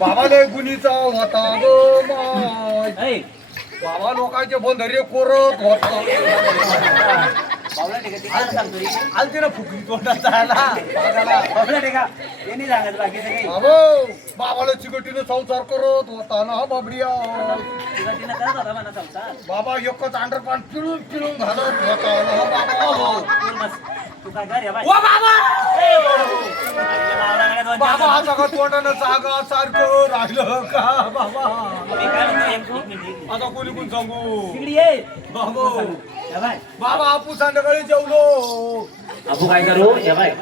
बाबा लय गुणीचा होता गो माय. बाबा लोकांचे बंधरे कोरत होता. आलते ना फुकरी तोंडात जायला बाबो बाबाला चिकटीनं संसार करत होता ना बाबडिया. बाबा एकच अंडरपॅन्ट पिळून पिळून घालत होता ना बाबा. आता का तोंडानं जागा सारखं राहिलं का बाबा. आता कोणी कोण सांगू बाबा. बाबा आपण संध्याकाळी जेवलो. आपू काय करू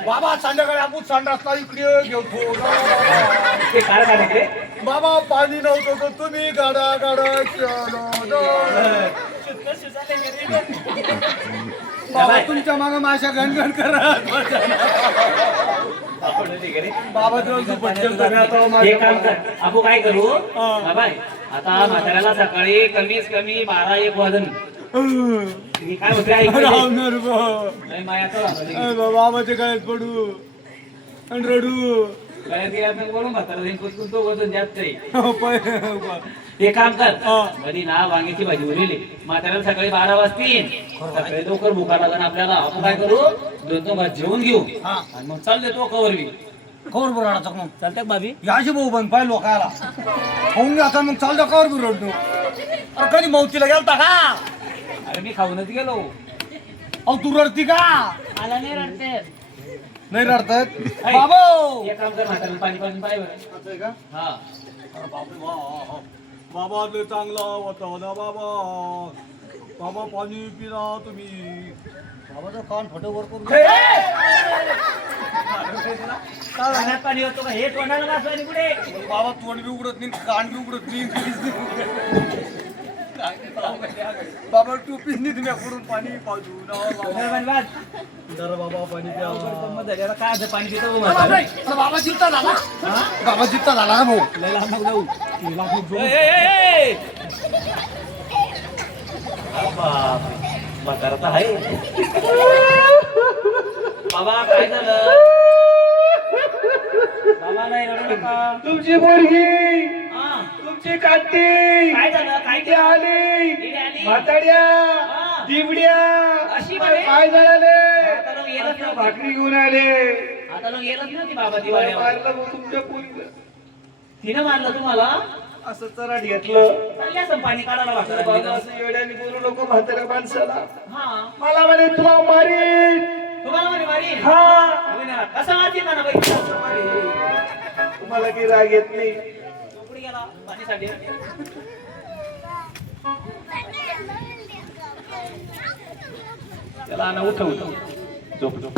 बाबा संध्याकाळी आपण संडासला इकडे घेतो बाबा. पाणी नव्हतं तर तुम्ही गाडा गाडा बाबा तुमच्या मागे माझ्या गणगण करत बाबा. आपू काय करू आता म्हाताऱ्याला सकाळी कमीत कमी 12-1 वाजून काय होते बाबाच्या गळ्यात पडू आणि रडू. बोलून म्हातारा तो वजन जास्त आहे. ते काम कर कधी ना वांग्याची भाजी उरली म्हाताऱ्याला सकाळी 12 वाजतील. सकाळी लवकर भुका लागण आपल्याला. आपण काय करू 2 भात जेवून घेऊ आणि मग चाल देतो कवर बी कवर बुराडाचा मग चालतंय भाभी. याची भाऊ पण पाहिजे लोकायला खाऊन घ्या मग चालतं कवर बी रडतो. अरे कधी मौतीला गेलता का. अरे मी खाऊनच गेलो. अहो तू रडती का. मला नाही रडते. नाही रडतात बाबा. एक काम कर म्हाताऱ्याला पाणी पाणी पाय बरं. का हा बाबा लय चांगला होता ना बाबा. बाबा पाणी पिरा तुम्ही. बाबाचा कान फटो वर करून पाण्यात पाणी होतो का हे तोंडाला वाचलं आणि पुढे बाबा तोंड बी उघडत नाही कान बी उघडत नाही. बाबा टोपीच नाही तुम्ही पुढून पाणी पाजू जरा बाबा पाणी प्या. काय असं पाणी पितो बाबा जिंता झाला. बाबा जिंता झाला ना भाऊ. म्हातारा तर आहे. बाबा काय झालं. बाबा नाही रडू नका. तुमची मुलगी हा तुमची काठी काय झालं. काय ते आली म्हाताड्या दिबड्या अशी म्हणे? काय झाले. आता लोक येलच नव्हती. भाकरी घेऊन आले. आता लोक येलच नव्हती बाबा दिवाळीवर. मारलं भाऊ तुमच्या पोरीला. तिनं मारलं तुम्हाला. असं चराट घेतलं. चालले असं पाणी काढायला बाबा वाटतं. असं येड्याने बोलू नको म्हाताऱ्या माणसाला. हा मला म्हणे तुला मारीन. तुम्हाला मारी मारी हा कसं मारते ना बाई. तुम्हाला काही राग येत नाही. पुढे गेला पाणीसाठी. त्याला आणा उठव उठव झोप झोप.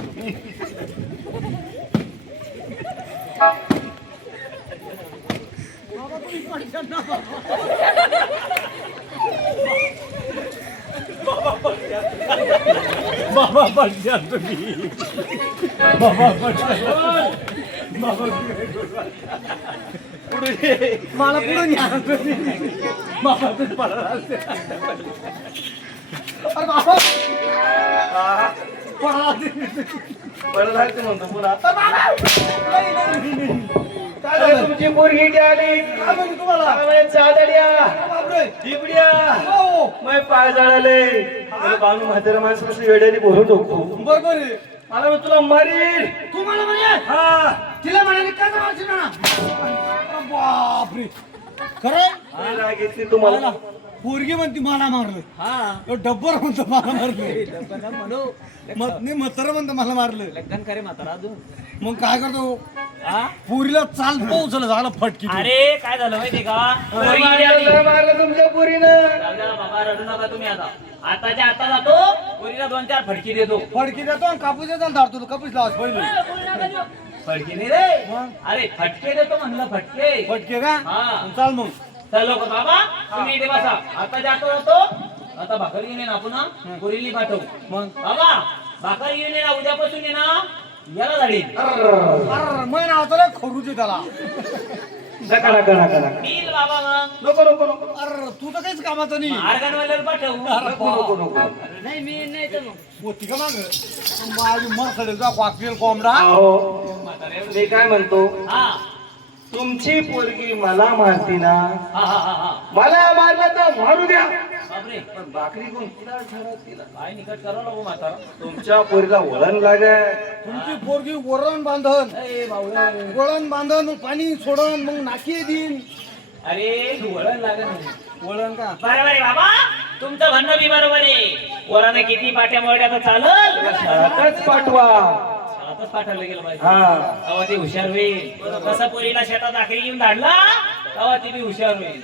बाबा पडल्या तुम्ही. बाबा पडल्या. बाबा पुढे मला पुढे न्या तुम्ही. बाबा तुम्ही पडला. अरे बाबा पडला म्हणतो पुन्हा. तुमची पोरगी आली तुम्हाला चादड्या दिबड्या मग पाय जळाले. बानू म्हातारा माणसापासून वेड्याने बोलून ठोकतो. बरोबर आहे. मला तुला मारील. तू मला म्हणे हा तिला म्हणाली का मारशील ना. बापरे खरं घेतली तुम्हाला. पोरगी म्हणते मला मारलं. हा डब्बर म्हणतो मला मारलं. म्हणू म्हातारा म्हणतो मला मारलं. लग्न करे म्हातारा अजून. मग काय करतो हा पुरीला चाल पोहोचलं झालं फटकी. अरे काय झालं माहिती का. मारलं तुमच्या पुरीनं. बाबा रडू नका तुम्ही. आता आताच्या आता जातो पोरीला 2-4 फटकी देतो. फडकी देतो आणि कापूस देतो धाडतो. कापूस लावा पहिले. फटके नाही रे. अरे फटके देतो म्हणलं. फटके फटके का हा चाल मग. चल लोक बाबा तुम्ही इथे बसा. आता जातो जातो. आता भाकर घेऊन ये ना पुन्हा पोरीली पाठव. मग बाबा भाकर घेऊन ये ना उद्यापासून ये ना याला झाडी. मग नाव तर खरूच त्याला नका नका नका नका नील बाबा मग नको नको नको अरे तू तर काहीच कामाचं नाही आर्गनवाल्याला पाठवू नको नको नको नाही मी नाही तर मग होती का माग माझी मसाल्याचा वाकलेल कोंबडा अहो म्हातारे मी काय म्हणतो हा तुमची पोरगी मला मारती ना हा हा हा हा मला मारलं तर मारू द्या बापरे पण भाकरी कोण तिला ठरव तिला काय निकट करा नको म्हातारा तुमच्या पोरीला वळण लागेल तुमची पोरगी वरण बांधन ए भाऊ वळण बांधन मग पाणी सोडन मग नाकी देईन अरे तू वळण लागत नाही वळण का बरोबर आहे बाबा तुमचं म्हणणं बी बरोबर आहे वराने किती पाट्या मोड्या तर चालल शाळेतच पाठवा शाळेतच पाठवलं गेलं पाहिजे हा तेव्हा ती हुशार होईल कसा पोरीला शेतात आखरी घेऊन धाडला तेव्हा ती बी हुशार होईल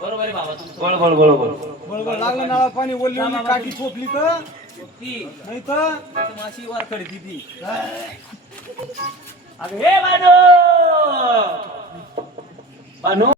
बरोबर आहे बाबा तुमचं बरोबर बरोबर बरोबर लागलं नाळा पाणी ओली ओली काठी चोपली तर ती नाही तर माशी वर खडती ती अगं हे बानू बानू